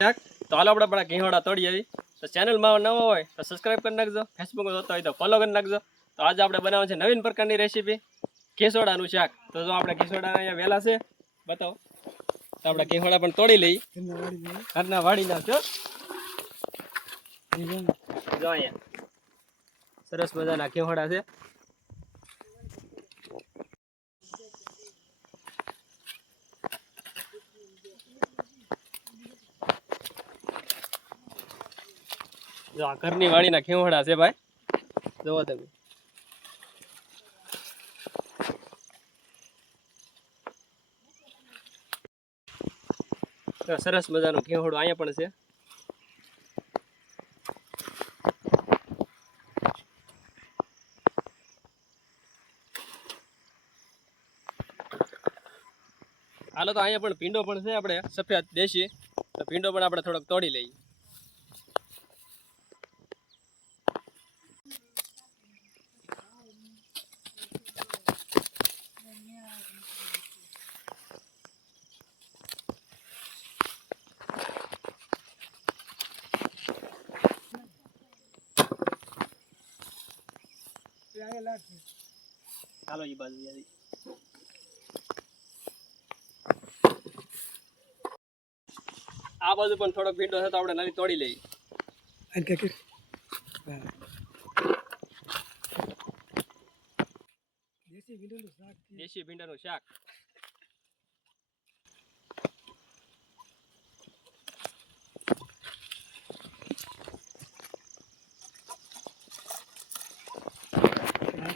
તો હાલો આપણે આપણા ઘીહોડા તોડી આવી. તો ચેનલમાં નવો હોય તો સબસ્ક્રાઈબ કરી નાખજો. ફેસબુક જોતો હોય તો ફોલો કરી નાખજો. તો આજે આપણે બનાવવાનું છે નવીન પ્રકારની રેસીપી ઘેસોડાનું શાક. તો જો આપણે ઘેસોડા અહીંયા વહેલા છે. બતાવો. તો આપણે ઘીહોડા પણ તોડી લઈ ઘરના વાડી નાખજો જો અહીંયા. સરસ મજાના ઘેવાડા છે. જો આ ઘરની વાડીના ખેવડા છે ભાઈ. જોવો તમે. સરસ મજાનું ખેવડું અહીંયા પણ છે. હાલો તો અહીંયા પણ પીંડો પણ છે આપણે, સફેદ દેશી. તો પીંડો પણ આપણે થોડોક તોડી લઈએ. ચાલો એ બાજુ જઈએ. આ બાજુ પણ થોડોક ભીંડો છે તો આપણે નાની તોડી લઈએ. દેશી ભીંડાનું શાક.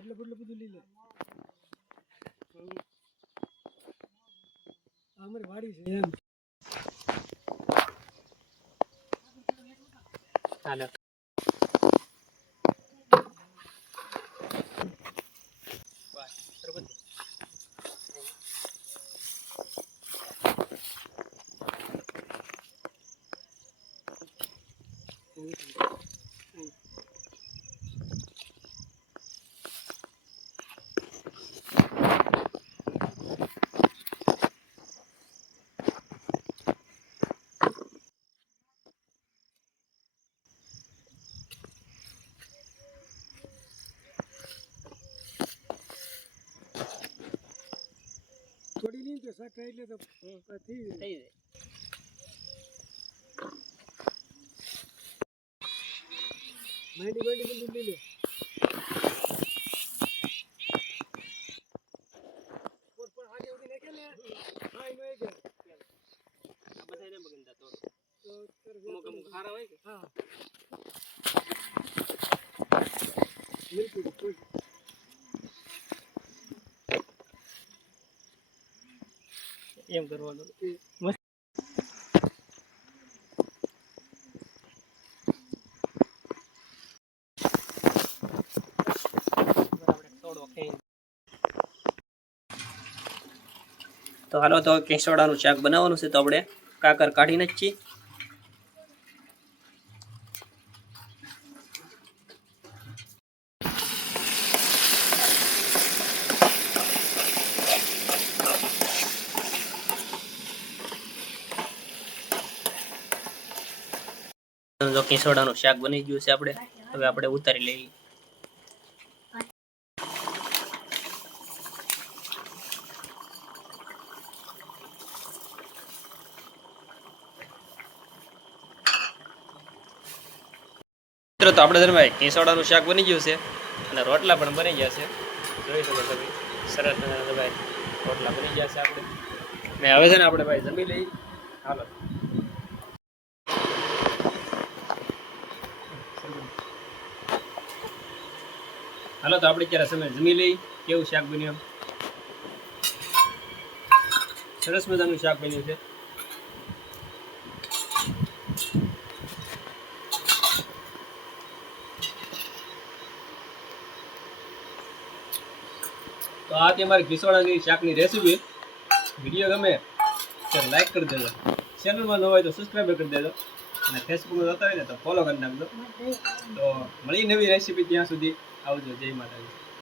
એટલે બધું બધું લઈ લે. અમારી વાડી છે. એમ ચાલો બસ બરોબર છે. લઈને તો ખાઈ એટલે તો. થઈ જાય. માંડી માંડી બધું લઈ લે એમ કરવાનું. તો હાલો તો કેસોડાનું શાક બનાવવાનું છે તો આપણે કાકર કાઢી નાખીએ જો કેસોડાનું શાક બની ગયું છે આપણે. હવે આપણે ઉતારી લઈએ. મિત્રો, તો આપણે ધર્મભાઈ કેસોડાનું શાક બની ગયું છે અને રોટલા પણ બની ગયા છે. જોઈ શકો તમે. સરસ ભાઈ રોટલા બની ગયા છે આપણે. ને હવે છે ને આપણે ભાઈ જમી લઈ હાલો. હાલો તો આપણે ક્યારે સમય જમી લઈ કેવું શાક બન્યું? સરસ મજાનું શાક બન્યું છે. તો આ તે અમારી ઘીસોડાની શાકની રેસીપી. વીડિયો ગમે તો લાઈક કરી દેજો. ચેનલમાં ન હોય તો સબસ્ક્રાઈબ કરી દેજો. અને ફેસબુકમાં જતા હોય ને તો ફોલો કરી નાખજો. તો મળી નવી રેસીપી ત્યાં સુધી. આવજો જય માતાજી.